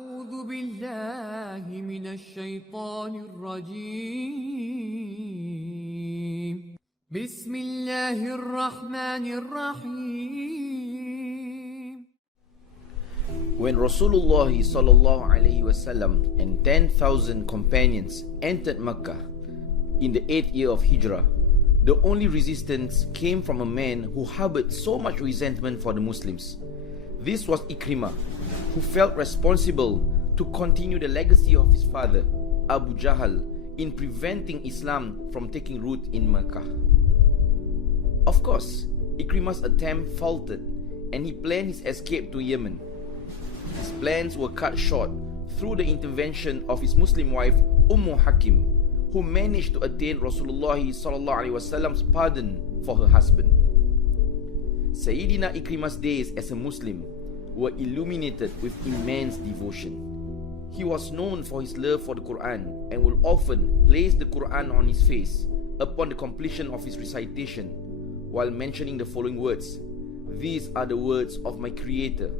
أعوذ بالله من الشيطان الرجيم بسم الله الرحمن الرحيم. When Rasulullah sallallahu alaihi wasallam and 10,000 companions entered Makkah in the 8th year of Hijrah, the only resistance came from a man who harbored so much resentment for the Muslims. This was Ikrimah, who felt responsible to continue the legacy of his father, Abu Jahal, in preventing Islam from taking root in Makkah. Of course, Ikrimah's attempt faltered and he planned his escape to Yemen. His plans were cut short through the intervention of his Muslim wife, Hakim, who managed to attain Rasulullah ﷺ's pardon for her husband. Saidina Ikrimah's days as a Muslim were illuminated with immense devotion. He was known for his love for the Quran and would often place the Quran on his face upon the completion of his recitation, while mentioning the following words: "These are the words of my Creator,"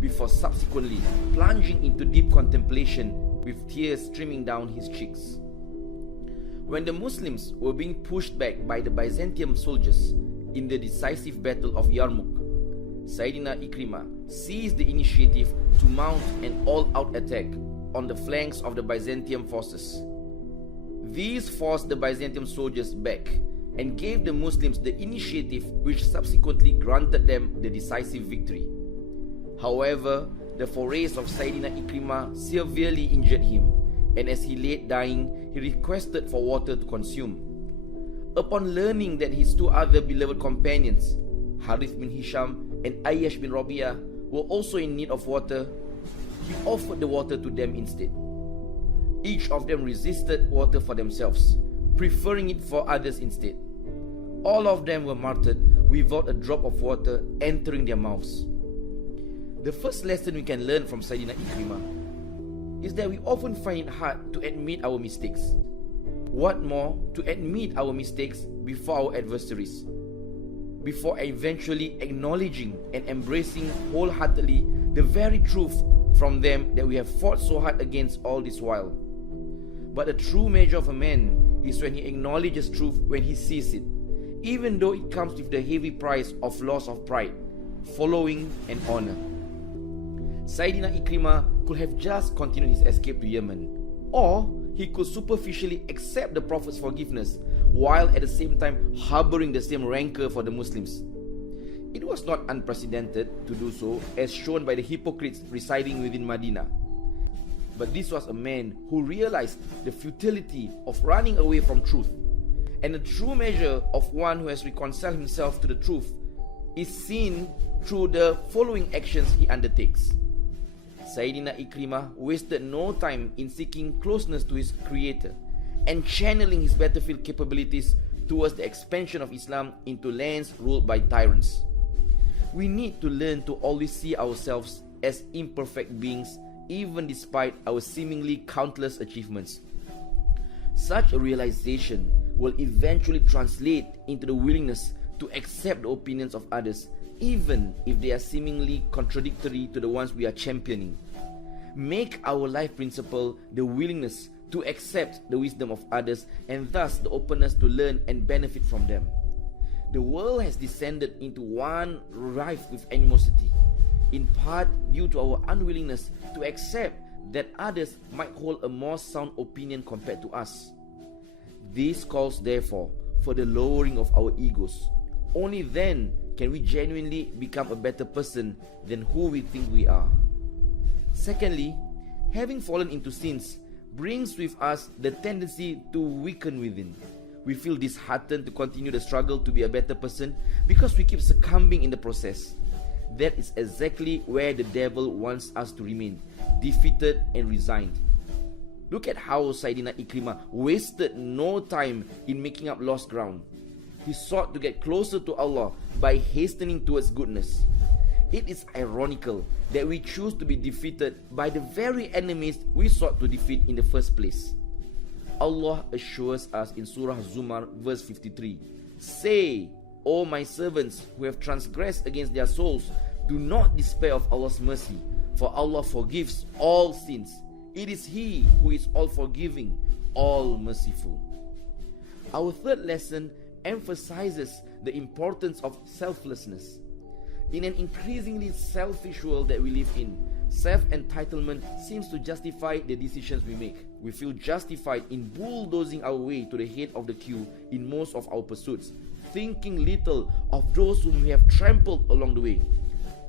before subsequently plunging into deep contemplation with tears streaming down his cheeks. When the Muslims were being pushed back by the Byzantium soldiers in the decisive battle of Yarmouk, Saidina Ikrimah seized the initiative to mount an all-out attack on the flanks of the Byzantium forces. These forced the Byzantium soldiers back and gave the Muslims the initiative, which subsequently granted them the decisive victory. However, the forays of Saidina Ikrimah severely injured him, and as he lay dying, he requested for water to consume. Upon learning that his two other beloved companions, Harith bin Hisham and Ayyash bin Rabi'ah, were also in need of water, he offered the water to them instead. Each of them resisted water for themselves, preferring it for others instead. All of them were martyred without a drop of water entering their mouths. The first lesson we can learn from Saidina Ikrimah is that we often find it hard to admit our mistakes. What more, to admit our mistakes before our adversaries, before eventually acknowledging and embracing wholeheartedly the very truth from them that we have fought so hard against all this while. But the true measure of a man is when he acknowledges truth when he sees it, even though it comes with the heavy price of loss of pride, following, and honor. Saidina Ikrimah could have just continued his escape to Yemen, or he could superficially accept the Prophet's forgiveness while at the same time harboring the same rancor for the Muslims. It was not unprecedented to do so, as shown by the hypocrites residing within Medina. But this was a man who realized the futility of running away from truth, and the true measure of one who has reconciled himself to the truth is seen through the following actions he undertakes. Saidina Ikrimah wasted no time in seeking closeness to his Creator and channeling his battlefield capabilities towards the expansion of Islam into lands ruled by tyrants. We need to learn to always see ourselves as imperfect beings, even despite our seemingly countless achievements. Such a realization will eventually translate into the willingness to accept the opinions of others, even if they are seemingly contradictory to the ones we are championing. Make our life principle the willingness to accept the wisdom of others, and thus the openness to learn and benefit from them. The world has descended into one rife with animosity, in part due to our unwillingness to accept that others might hold a more sound opinion compared to us. This calls therefore for the lowering of our egos. Only then can we genuinely become a better person than who we think we are. Secondly, having fallen into sins brings with us the tendency to weaken within. We feel disheartened to continue the struggle to be a better person because we keep succumbing in the process. That is exactly where the devil wants us to remain, defeated and resigned. Look at how Saidina Ikrimah wasted no time in making up lost ground. He sought to get closer to Allah by hastening towards goodness. It is ironical that we choose to be defeated by the very enemies we sought to defeat in the first place. Allah assures us in Surah Zumar verse 53, "Say, O my servants who have transgressed against their souls, do not despair of Allah's mercy, For Allah forgives all sins. It is He who is all forgiving, all merciful. Our third lesson emphasizes the importance of selflessness. In an increasingly selfish world that we live in, self-entitlement seems to justify the decisions we make. We feel justified in bulldozing our way to the head of the queue in most of our pursuits, thinking little of those whom we have trampled along the way.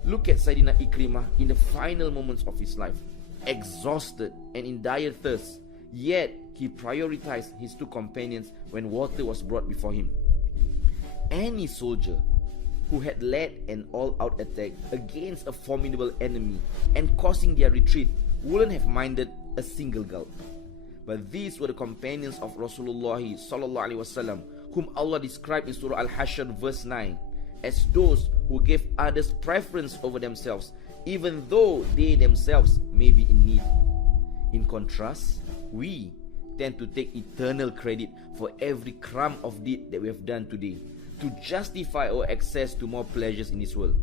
Look at Saidina Ikrimah in the final moments of his life, exhausted and in dire thirst, yet he prioritized his 2 companions when water was brought before him. Any soldier who had led an all-out attack against a formidable enemy and causing their retreat wouldn't have minded a single gulp. But these were the companions of Rasulullah sallallahu alaihi wasallam, whom Allah described in Surah Al-Hashr verse 9 as those who gave others preference over themselves, even though they themselves may be in need. In contrast, we tend to take eternal credit for every crumb of deed that we have done today, to justify our access to more pleasures in this world.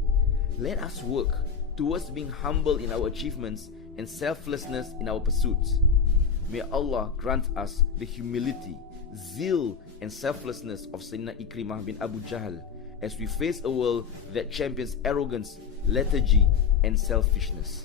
Let us work towards being humble in our achievements and selflessness in our pursuits. May Allah grant us the humility, zeal and selflessness of Saidina Ikrimah bin Abu Jahal as we face a world that champions arrogance, lethargy and selfishness.